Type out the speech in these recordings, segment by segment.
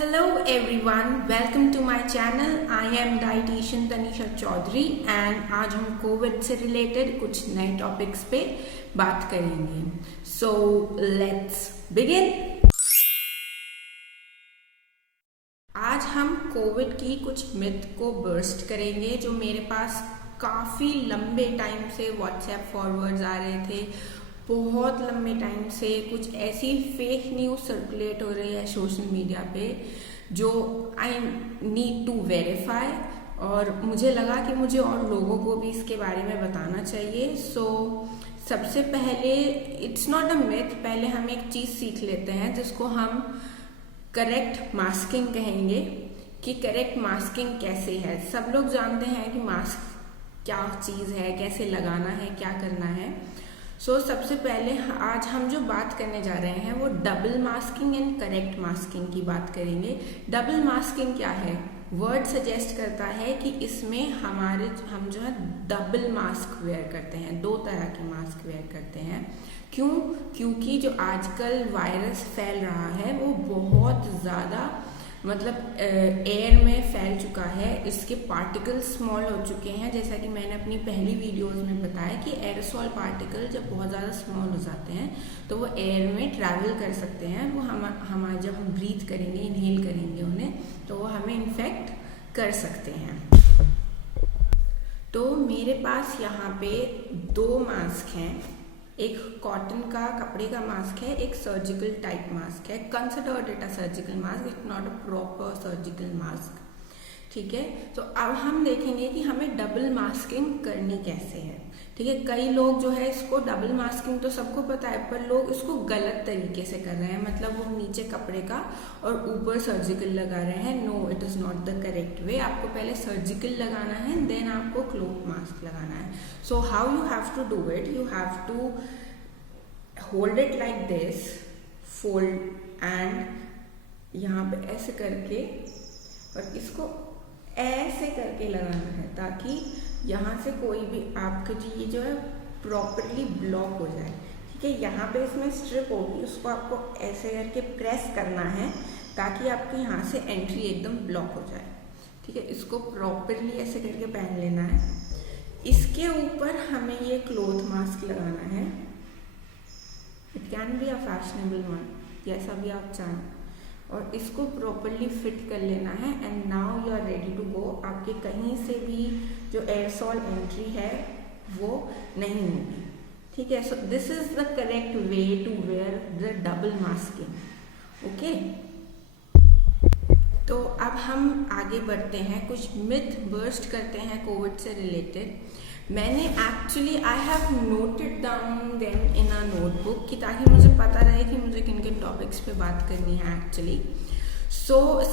Hello everyone, welcome to my channel. I am dietitian Tanisha Chaudhary and आज हम Covid से related कुछ नए टॉपिक्स पे बात करेंगे. So let's begin. आज हम कोविड की कुछ मिथ को बर्स्ट करेंगे जो मेरे पास काफ़ी लंबे टाइम से व्हाट्सएप फॉरवर्ड्स आ रहे थे. बहुत लंबे टाइम से कुछ ऐसी फेक न्यूज़ सर्कुलेट हो रही है सोशल मीडिया पे जो आई नीड टू वेरीफाई और मुझे लगा कि मुझे और लोगों को भी इसके बारे में बताना चाहिए. सबसे पहले इट्स नॉट अ मिथ, पहले हम एक चीज़ सीख लेते हैं जिसको हम करेक्ट मास्किंग कहेंगे कि करेक्ट मास्किंग कैसे है. सब लोग जानते हैं कि मास्क क्या चीज़ है, कैसे लगाना है, क्या करना है. सबसे पहले आज हम जो बात करने जा रहे हैं वो double masking and correct masking की बात करेंगे. डबल मास्किंग क्या है? वर्ड सजेस्ट करता है कि इसमें हम जो है डबल मास्क वेयर करते हैं, दो तरह के मास्क वेयर करते हैं. क्यों? क्योंकि जो आजकल वायरस फैल रहा है वो बहुत ज़्यादा एयर में फैल चुका है. इसके पार्टिकल स्मॉल हो चुके हैं. जैसा कि मैंने अपनी पहली वीडियोस में बताया कि एरोसॉल पार्टिकल जब बहुत ज़्यादा स्मॉल हो जाते हैं तो वो एयर में ट्रैवल कर सकते हैं. वो जब हम ब्रीथ करेंगे, इनहेल करेंगे उन्हें, तो वो हमें इन्फेक्ट कर सकते हैं. तो मेरे पास यहाँ पे दो मास्क हैं. एक कॉटन का कपड़े का मास्क है, एक सर्जिकल टाइप मास्क है. Considered it a surgical mask, it not a proper surgical mask. ठीक है, तो अब हम देखेंगे कि हमें डबल मास्किंग करनी कैसे है. ठीक है, कई लोग जो है इसको डबल मास्किंग तो सबको पता है पर लोग इसको गलत तरीके से कर रहे हैं. वो नीचे कपड़े का और ऊपर सर्जिकल लगा रहे हैं. No, it is not the correct way. आपको पहले सर्जिकल लगाना है, देन आपको क्लोथ मास्क लगाना है. So how you have to do it? You have to hold it like this, fold and यहाँ पे ऐसे करके और इसको ऐसे करके लगाना है ताकि यहाँ से कोई भी आपका ये जो है प्रॉपरली ब्लॉक हो जाए. ठीक है, यहाँ पे इसमें स्ट्रिप होगी, उसको आपको ऐसे करके प्रेस करना है ताकि आपके यहाँ से एंट्री एकदम ब्लॉक हो जाए. ठीक है, इसको प्रॉपरली ऐसे करके पहन लेना है. इसके ऊपर हमें ये क्लोथ मास्क लगाना है. It can be a fashionable one, जैसा भी आप चाहें, और इसको प्रॉपरली फिट कर लेना है. And now you are ready to go. आपके कहीं से भी जो एयरसॉल एंट्री है वो नहीं होगी. ठीक है, so this is the correct way to wear the double masking. Okay, तो अब हम आगे बढ़ते हैं, कुछ मिथ बर्स्ट करते हैं कोविड से रिलेटेड. मैंने I have noted down them in a notebook कि ताकि मुझे पता रहे कि मुझे किन किन टॉपिक्स पे बात करनी है एक्चुअली.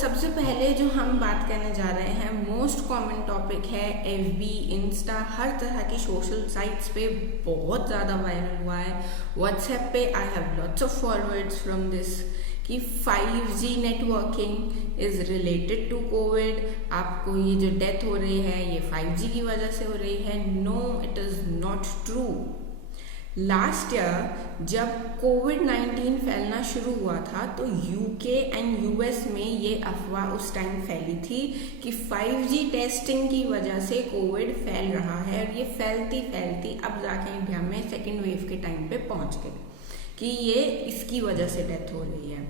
सबसे पहले जो हम बात करने जा रहे हैं, मोस्ट कॉमन टॉपिक है FB, इंस्टा, हर तरह की सोशल साइट्स पे बहुत ज़्यादा वायरल हुआ है. व्हाट्सएप पे I have lots of forwards from this कि 5G networking is related to Covid. आपको ये जो डेथ हो रही है ये 5G की वजह से हो रही है. No, it is not true. Last year जब कोविड-19 फैलना शुरू हुआ था तो UK एंड US में ये अफवाह उस टाइम फैली थी कि 5G टेस्टिंग की वजह से कोविड फैल रहा है. और ये फैलती अब जाके इंडिया में सेकेंड वेव के टाइम पे पहुंच गई कि ये इसकी वजह से डेथ हो रही है.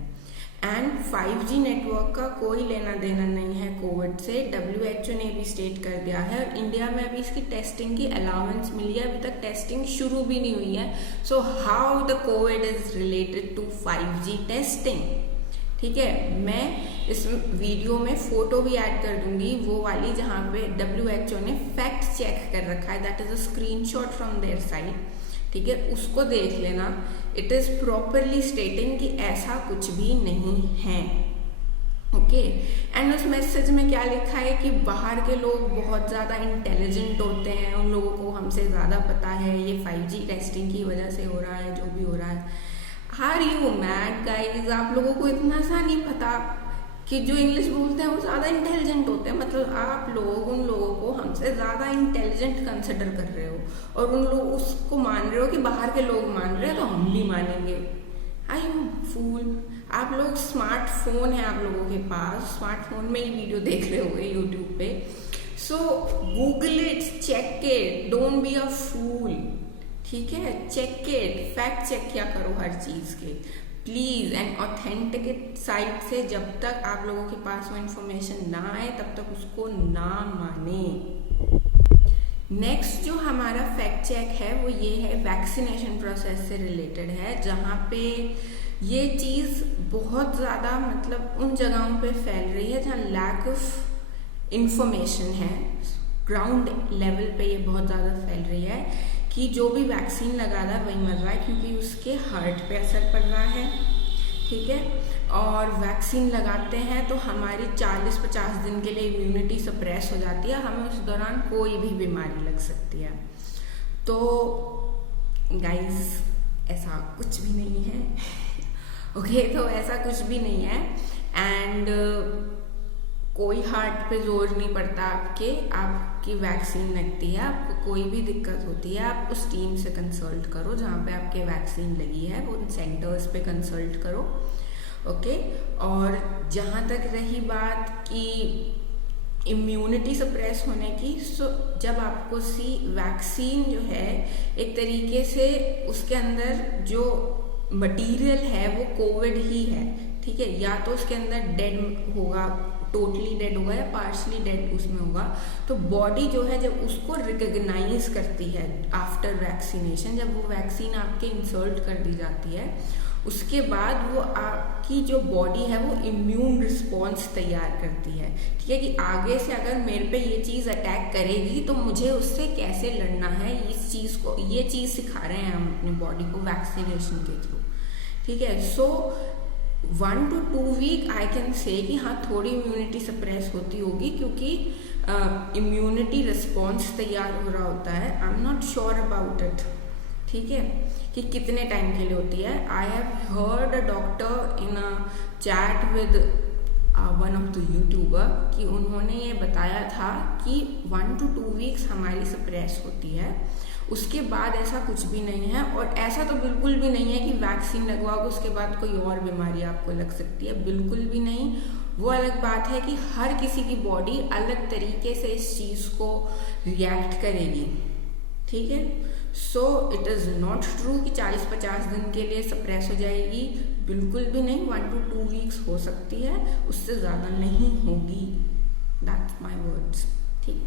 एंड 5G नेटवर्क का कोई लेना देना नहीं है कोविड से. WHO ने भी स्टेट कर दिया है और इंडिया में अभी इसकी टेस्टिंग की अलाउंस मिली है. अभी तक टेस्टिंग शुरू भी नहीं हुई है. So how the Covid is related to 5G testing. ठीक है, मैं इस वीडियो में फोटो भी ऐड कर दूंगी, वो वाली जहाँ पे WHO ने फैक्ट चेक कर रखा है. That is a screenshot from their side. ठीक है, उसको देख लेना. इट इज प्रॉपरली स्टेटिंग कि ऐसा कुछ भी नहीं है. ओके, एंड उस मैसेज में क्या लिखा है कि बाहर के लोग बहुत ज़्यादा इंटेलिजेंट होते हैं, उन लोगों को हमसे ज़्यादा पता है ये 5G टेस्टिंग की वजह से हो रहा है जो भी हो रहा है. Are you mad guys? आप लोगों को इतना सा नहीं पता कि जो इंग्लिश बोलते हैं वो ज़्यादा इंटेलिजेंट होते हैं. आप लोग उन लोगों को हमसे ज़्यादा इंटेलिजेंट कंसिडर कर रहे हो और उन लोग उसको मान रहे हो कि बाहर के लोग मान रहे हैं तो हम भी मानेंगे. आई यू फूल? आप लोग स्मार्टफोन है आप लोगों के पास, स्मार्टफोन में ही वीडियो देख रहे होगे यूट्यूब पे, so Google it, check it, don't be a fool, ठीक है, चेक इट, फैक्ट चेक किया करो हर चीज के प्लीज, एंड ऑथेंटिक साइट से जब तक आप लोगों के पास वो इंफॉर्मेशन ना आए तब तक उसको ना माने। नेक्स्ट जो हमारा फैक्ट चेक है वो ये है, वैक्सीनेशन प्रोसेस से रिलेटेड है, जहाँ पे ये चीज़ बहुत ज़्यादा मतलब उन जगहों पे फैल रही है जहाँ लैक ऑफ इंफॉर्मेशन है, ग्राउंड लेवल पे ये बहुत ज़्यादा फैल रही है कि जो भी वैक्सीन लगा रहा है वही मर रहा है क्योंकि उसके हार्ट पे असर पड़ रहा है, ठीक है, और वैक्सीन लगाते हैं तो हमारी 40-50 दिन के लिए इम्यूनिटी सप्रेस हो जाती है, हमें उस दौरान कोई भी बीमारी लग सकती है। तो गाइस ऐसा कुछ भी नहीं है ओके तो ऐसा कुछ भी नहीं है, एंड कोई हार्ट पे जोर नहीं पड़ता आपकी वैक्सीन लगती है, आपको कोई भी दिक्कत होती है आप उस टीम से कंसल्ट करो जहाँ पे आपके वैक्सीन लगी है, वो उन सेंटर्स पे कंसल्ट करो, ओके। और जहाँ तक रही बात कि इम्यूनिटी सप्रेस होने की, सो जब आपको वैक्सीन जो है एक तरीके से उसके अंदर जो मटेरियल है वो कोविड ही है, ठीक है, या तो उसके अंदर डेड होगा, टोटली डेड होगा या पार्शली डेड उसमें होगा, तो बॉडी जो है जब उसको रिकग्नाइज करती है आफ्टर वैक्सीनेशन, जब वो वैक्सीन आपके इंसर्ट कर दी जाती है उसके बाद वो आपकी जो बॉडी है वो इम्यून रिस्पॉन्स तैयार करती है, ठीक है, कि आगे से अगर मेरे पे ये चीज़ अटैक करेगी तो मुझे उससे कैसे लड़ना है, इस चीज़ को ये चीज़ सिखा रहे हैं हम अपनी बॉडी को वैक्सीनेशन के थ्रू, ठीक है। So 1 to 2 week I can say कि हाँ थोड़ी इम्यूनिटी सप्रेस होती होगी क्योंकि इम्यूनिटी रिस्पॉन्स तैयार हो रहा होता है, I am not sure about it, ठीक है, कि कितने टाइम के लिए होती है। I have heard a doctor in a chat with one of the YouTuber कि उन्होंने ये बताया था कि 1 to 2 वीक्स हमारी सप्रेस होती है, उसके बाद ऐसा कुछ भी नहीं है, और ऐसा तो बिल्कुल भी नहीं है कि वैक्सीन लगवाओगे उसके बाद कोई और बीमारी आपको लग सकती है, बिल्कुल भी नहीं। वो अलग बात है कि हर किसी की बॉडी अलग तरीके से इस चीज़ को रिएक्ट करेगी, ठीक है। So it is not true कि 40-50 दिन के लिए सप्रेस हो जाएगी, बिल्कुल भी नहीं, 1 to 2 वीक्स हो सकती है, उससे ज़्यादा नहीं होगी, दैट्स माई वर्ड्स, ठीक।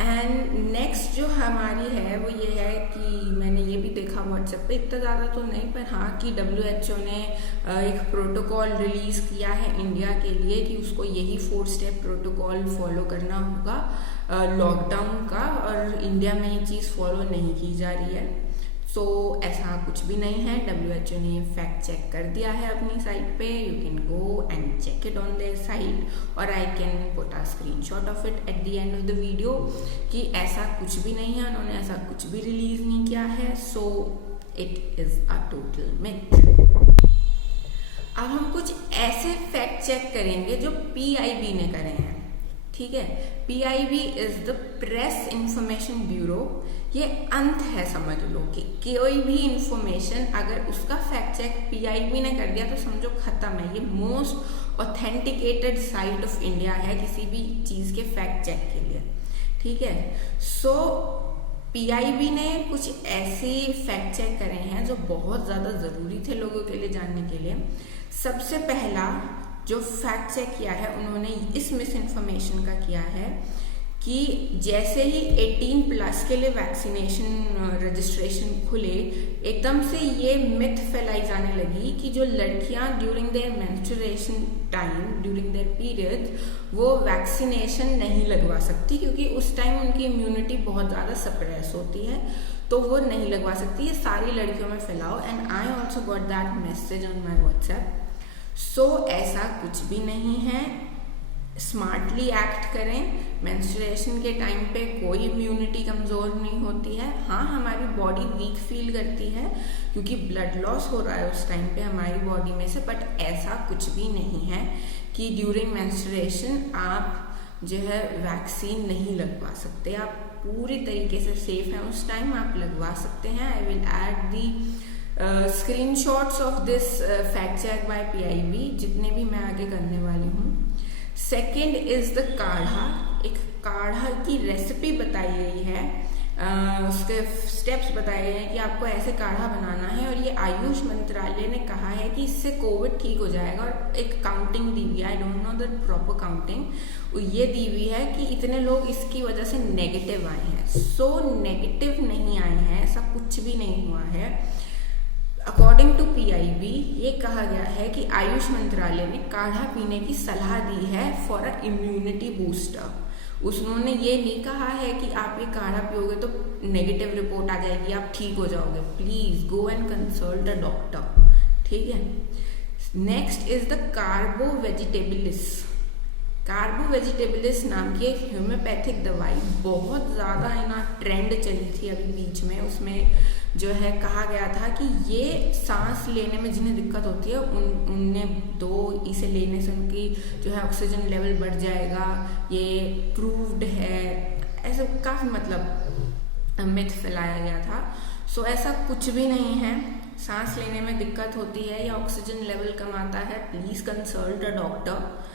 एंड नेक्स्ट जो हमारी है वो ये है कि मैंने ये भी देखा व्हाट्सएप पे, इतना ज़्यादा तो नहीं पर हाँ कि WHO ने एक प्रोटोकॉल रिलीज़ किया है इंडिया के लिए कि उसको यही 4 स्टेप प्रोटोकॉल फॉलो करना होगा लॉकडाउन का, और इंडिया में ये चीज़ फॉलो नहीं की जा रही है। सो ऐसा कुछ भी नहीं है, WHO ने ये फैक्ट चेक कर दिया है अपनी साइट पे, you can go and check it on their site, और I can put a screenshot of it at the end of the video कि ऐसा कुछ भी नहीं है, उन्होंने ऐसा कुछ भी रिलीज नहीं किया है, so it is a total myth. अब हम कुछ ऐसे फैक्ट चेक करेंगे जो PIB ने करे हैं, ठीक है। PIB is the press information bureau, ये अंत है समझ लो कि कोई भी इंफॉर्मेशन अगर उसका फैक्ट चेक PIB ने कर दिया तो समझो खत्म है, ये most authenticated site of India है किसी भी चीज़ के फैक्ट चेक के लिए, ठीक है। सो PIB ने कुछ ऐसे फैक्ट चेक करे हैं जो बहुत ज़्यादा ज़रूरी थे लोगों के लिए जानने के लिए। सबसे पहला जो फैक्ट चेक किया है उन्होंने इस मिस इन्फॉर्मेशन का किया है कि जैसे ही 18+ के लिए वैक्सीनेशन रजिस्ट्रेशन खुले, एकदम से ये मिथ फैलाई जाने लगी कि जो लड़कियां during their menstruation time, during their period, वो वैक्सीनेशन नहीं लगवा सकती क्योंकि उस टाइम उनकी इम्यूनिटी बहुत ज़्यादा सप्रेस होती है, तो वो नहीं लगवा सकती। ये सारी लड़कियों में फैलाओ, and I also got that message on my WhatsApp. So ऐसा कुछ भी नहीं है, स्मार्टली एक्ट करें। मेंस्ट्रुएशन के टाइम पे कोई इम्यूनिटी कमज़ोर नहीं होती है। हाँ, हमारी बॉडी वीक फील करती है क्योंकि ब्लड लॉस हो रहा है उस टाइम पे हमारी बॉडी में से, बट ऐसा कुछ भी नहीं है कि ड्यूरिंग मेंस्ट्रुएशन आप जो है वैक्सीन नहीं लगवा सकते। आप पूरी तरीके से सेफ हैं उस टाइम, आप लगवा सकते हैं। I will add the screenshots of this fact check by PIB, जितने भी मैं आगे करने वाली हूँ। सेकेंड इज द काढ़ा। एक काढ़ा की रेसिपी बताई गई है, उसके स्टेप्स बताए गए हैं कि आपको ऐसे काढ़ा बनाना है, और ये आयुष मंत्रालय ने कहा है कि इससे कोविड ठीक हो जाएगा। और एक काउंटिंग दी हुई है, I don't know the proper counting, ये दी हुई है कि इतने लोग इसकी वजह से नेगेटिव आए हैं। सो नेगेटिव नहीं आए हैं, ऐसा कुछ भी नहीं हुआ है। अकॉर्डिंग टू पीआईबी ये कहा गया है कि आयुष मंत्रालय ने काढ़ा पीने की सलाह दी है फॉर अ इम्यूनिटी बूस्टर। उन्होंने ये नहीं कहा है कि आप ये काढ़ा पियोगे तो नेगेटिव रिपोर्ट आ जाएगी, आप ठीक हो जाओगे। Please go and consult a doctor, ठीक है। Next is the कार्बो वेजिटेबलिस। कार्बो वेजिटेबलिस नाम की एक होम्योपैथिक दवाई बहुत ज़्यादा है ना ट्रेंड चली थी अभी बीच में। उसमें जो है कहा गया था कि ये सांस लेने में जिन्हें दिक्कत होती है उनने इसे लेने से उनकी जो है ऑक्सीजन लेवल बढ़ जाएगा, ये प्रूव्ड है। ऐसा काफ़ी मतलब मिथ फैलाया गया था। सो ऐसा कुछ भी नहीं है। सांस लेने में दिक्कत होती है या ऑक्सीजन लेवल कम आता है, प्लीज़ कंसल्ट अ डॉक्टर।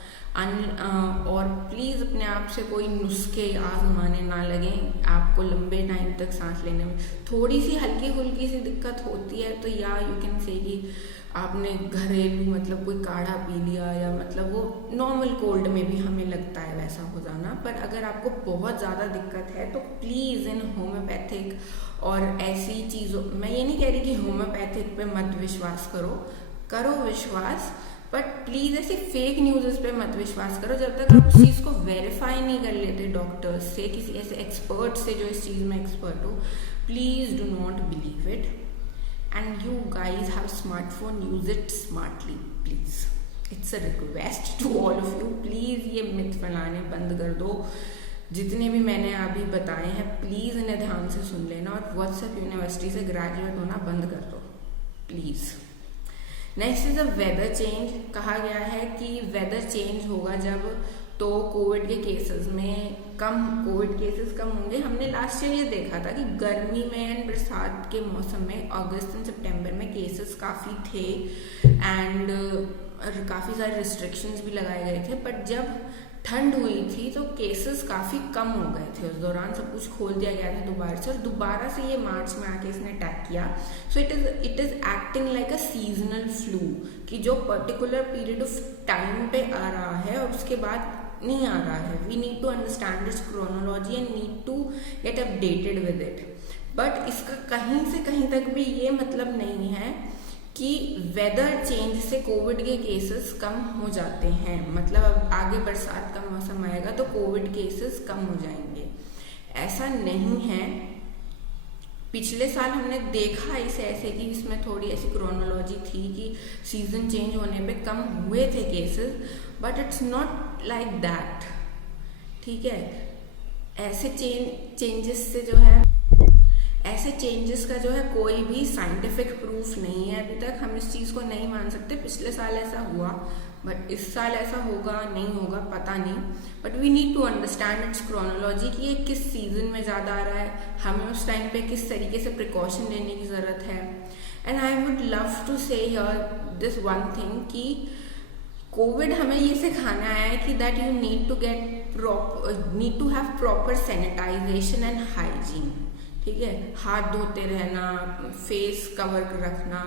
और प्लीज़ अपने आप से कोई नुस्खे आजमाने ना लगें। आपको लंबे टाइम तक सांस लेने में थोड़ी सी हल्की फुल्की सी दिक्कत होती है तो या यू कैन से कि आपने घरेलू मतलब कोई काढ़ा पी लिया, या मतलब वो नॉर्मल कोल्ड में भी हमें लगता है वैसा हो जाना। पर अगर आपको बहुत ज़्यादा दिक्कत है तो प्लीज़ इन होम्योपैथिक और ऐसी चीज़ों, मैं ये नहीं कह रही कि होम्योपैथिक पे मत विश्वास करो विश्वास, बट प्लीज ऐसी फेक न्यूज़ पे मत विश्वास करो जब तक आप उस चीज़ को वेरीफाई नहीं कर लेते डॉक्टर्स से, किसी ऐसे एक्सपर्ट से जो इस चीज़ में एक्सपर्ट हो। Please do not believe it, and you guys have smartphone, use it smartly please. It's a request to all of you, please ये मिथ फैलाने बंद कर दो। जितने भी मैंने अभी बताए हैं प्लीज इन्हें ध्यान से सुन लेना, और व्हाट्सएप यूनिवर्सिटी से ग्रेजुएट होना बंद कर दो please. Next is a weather change. कहा गया है कि वेदर चेंज होगा जब तो कोविड के केसेस कम होंगे। हमने लास्ट ईयर ये देखा था कि गर्मी में एंड बरसात के मौसम में अगस्त एंड सितंबर में केसेस काफ़ी थे एंड काफ़ी सारे रिस्ट्रिक्शंस भी लगाए गए थे। बट जब ठंड हुई थी तो केसेस काफ़ी कम हो गए थे। उस दौरान सब कुछ खोल दिया गया था दोबारा से, और दोबारा से ये मार्च में आके इसने अटैक किया। So it is acting like a seasonal flu, कि जो पर्टिकुलर पीरियड ऑफ टाइम पे आ रहा है और उसके बाद नहीं आ रहा है। We need to understand its chronology and need to get updated with it. But इसका कहीं से कहीं तक भी ये मतलब नहीं है कि वेदर चेंज से कोविड के केसेस कम हो जाते हैं। मतलब अब आगे बरसात का मौसम आएगा तो कोविड केसेस कम हो जाएंगे, ऐसा नहीं है। पिछले साल हमने देखा इसे ऐसे कि इसमें थोड़ी ऐसी क्रोनोलॉजी थी कि सीजन चेंज होने पे कम हुए थे cases, but it's not like that, ठीक है। ऐसे चेंजेस से जो है ऐसे चेंजेस का जो है कोई भी साइंटिफिक प्रूफ नहीं है अभी तक। हम इस चीज़ को नहीं मान सकते। पिछले साल ऐसा हुआ, बट इस साल ऐसा होगा नहीं होगा पता नहीं। But we need to understand its chronology कि ये किस सीजन में ज़्यादा आ रहा है, हमें उस टाइम पे किस तरीके से प्रिकॉशन लेने की ज़रूरत है। And I would love to say here this one thing कि कोविड हमें ये सिखाना है कि that you need to have proper sanitisation and hygiene, ठीक है। हाथ धोते रहना, फेस कवर रखना,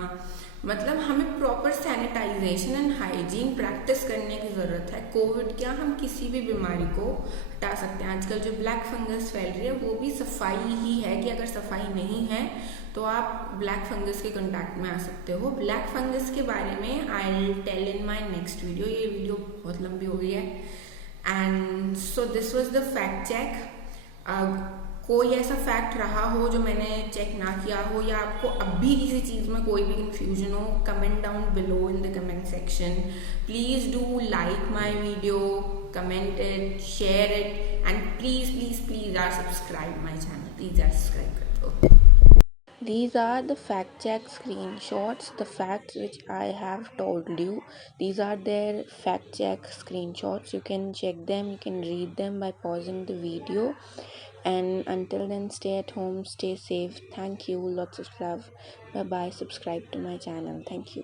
मतलब हमें proper sanitisation and hygiene practice करने की ज़रूरत है। कोविड क्या, हम किसी भी बीमारी को हटा सकते हैं। आजकल जो ब्लैक फंगस फैल रही है वो भी सफाई ही है कि अगर सफाई नहीं है तो आप ब्लैक फंगस के कांटेक्ट में आ सकते हो। ब्लैक फंगस के बारे में I will tell in my next video. ये वीडियो बहुत लंबी हो गई है। And so this was the fact check. कोई ऐसा फैक्ट रहा हो जो मैंने चेक ना किया हो, या आपको अब भी किसी चीज़ में कोई भी कंफ्यूजन हो, comment down below in the comment section. Please do like my video, comment it, share it, and please please please यार सब्सक्राइब माय चैनल, प्लीज़ यार सब्सक्राइब कर दो। These are the fact check screenshots, the facts which I have told you. These are their fact check screenshots. You can check them, you can read them by pausing the video. And until then, stay at home, stay safe. Thank you, lots of love. Bye bye. Subscribe to my channel. Thank you.